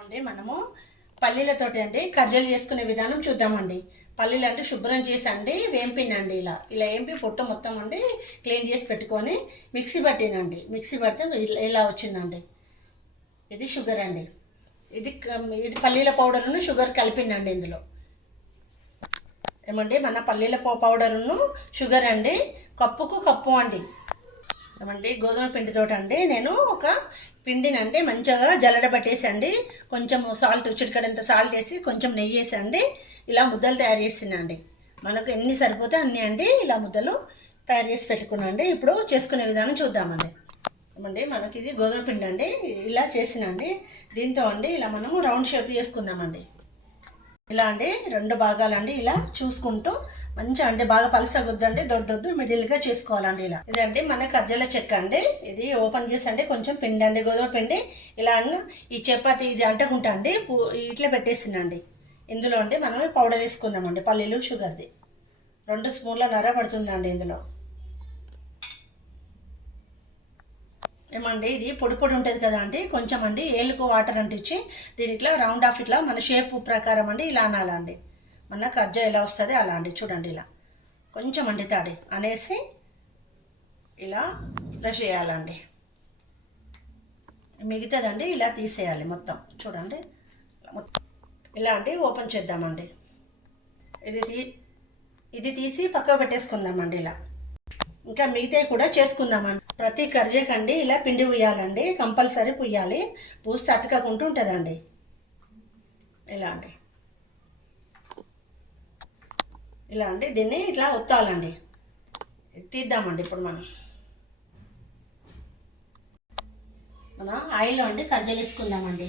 అండి మనము పల్లీలతోటి అండి కర్రీలు చేసుకునే విధానం చూద్దామండి. పల్లీలు అంటే శుభ్రం చేసి అండి వేంపినండి ఇలా. ఇలా వేంపి పొట్టు మొత్తం అండి క్లీన్ చేసి పెట్టుకొని మిక్సీ పట్టినండి. మిక్సీ పడితే ఇలా- ఇలా వచ్చిందండి. ఇది షుగర్ అండి. ఇది ఇది పల్లీల పౌడర్ను షుగర్ కలిపిందండి ఇందులో. ఏమండి? మన పల్లీల పౌ- పౌడర్ను షుగర్ అండి. కప్పుకు కప్పు అండి. ఏమండి? గోధుమ పిండితోటి అండి. నేను ఒక పిండినండి మంచిగా జల్లడ పట్టేసండి. కొంచెం సాల్ట్ చిటికడంత సాల్ట్ వేసి కొంచెం నెయ్యి వేసి అండి ఇలా ముద్దలు తయారు చేసిందండి మనకు ఎన్ని సరిపోతే అన్ని అండి ఇలా ముద్దలు తయారు చేసి పెట్టుకున్నాండి ఇప్పుడు చేసుకునే విధానం చూద్దామండి. ఏమండి? మనకి ఇది గోధుమ పిండి అండి. ఇలా చేసినండి. దీంతో అండి ఇలా మనము రౌండ్ షేప్ చేసుకుందామండి. ఇలా అండి రెండు భాగాలండి ఇలా చూసుకుంటూ మంచిగా అంటే బాగా పలసగొద్దండి దొడ్డొద్దు మిడిల్గా చేసుకోవాలండి ఇలా. ఇదండి మన కజ్జల చెక్క అండి. ఇది ఓపెన్ చేసి అంటే కొంచెం పిండి అండి గోధుమ పిండి. ఇలా ఈ చపాతి ఇది అంటకుంటా అండి ఇట్లా పెట్టేసిందండి ఇందులో అండి మనం పౌడర్ వేసుకుందామండి పల్లీలు షుగర్ది. రెండు స్పూన్ల నర పడుతుందండి ఇందులో. ఏమండి ఇది పొడి పొడి ఉంటుంది కదా అండి కొంచెం అండి ఏలుకు వాటర్ అంటించి దీని ఇట్లా రౌండ్ ఆఫ్ ఇట్లా మన షేప్ ప్రకారం అండి ఇలా అనాలండి. మన కజ్జ ఎలా వస్తుంది అలా అండి చూడండి ఇలా. కొంచెం అండి తాడి అనేసి ఇలా బ్రష్ చేయాలండి. మిగతాదండి ఇలా తీసేయాలి మొత్తం చూడండి. ఇలా మొత్తం ఇలా అండి ఓపెన్ చేద్దామండి. ఇది తీ ఇది తీసి పక్కకు పెట్టేసుకుందామండి ఇలా. ఇంకా మిగతాయి కూడా చేసుకుందామండి. ప్రతి కర్రీకండి ఇలా పిండి పుయ్యాలండి కంపల్సరీ పుయ్యాలి పూస్తే అతకకుంటూ ఉంటుందండి. ఇలా అండి. ఇలా అండి దీన్ని ఇట్లా ఒత్తాలండి. తీద్దామండి ఇప్పుడు మనం. మనం ఆయిల్ అండి కర్జలు వేసుకుందామండి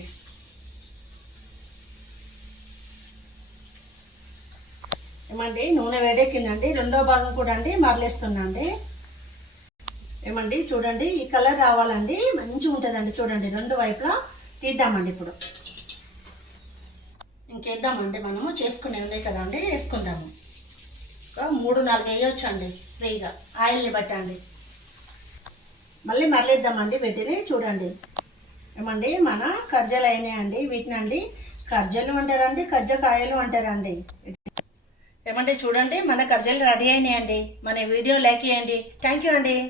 ఏమండి నూనె వేడెక్కిందండి. రెండో భాగం కూడా అండి మరలేస్తున్నా అండి ఏమండి చూడండి ఈ కలర్ రావాలండి. మంచిగా ఉంటుందండి చూడండి. రెండు వైపులా తీద్దామండి ఇప్పుడు. ఇంకేద్దామండి మనము? చేసుకునే ఉన్నాయి కదండి వేసుకుందాము. ఒక మూడు నాలుగు వేయవచ్చు అండి ఫ్రీగా. ఆయిల్ని బట్టండి మళ్ళీ మరలేద్దామండి వీటిని చూడండి. ఏమండి మన కర్జలు అయినాయండి అండి కర్జలు అంటారండి కజ్జకాయలు అంటారండి. ఏమంటే చూడండి మన కర్జలు రెడీ అయినాయండి. మన వీడియో లైక్ చేయండి. థ్యాంక్ యూ అండి.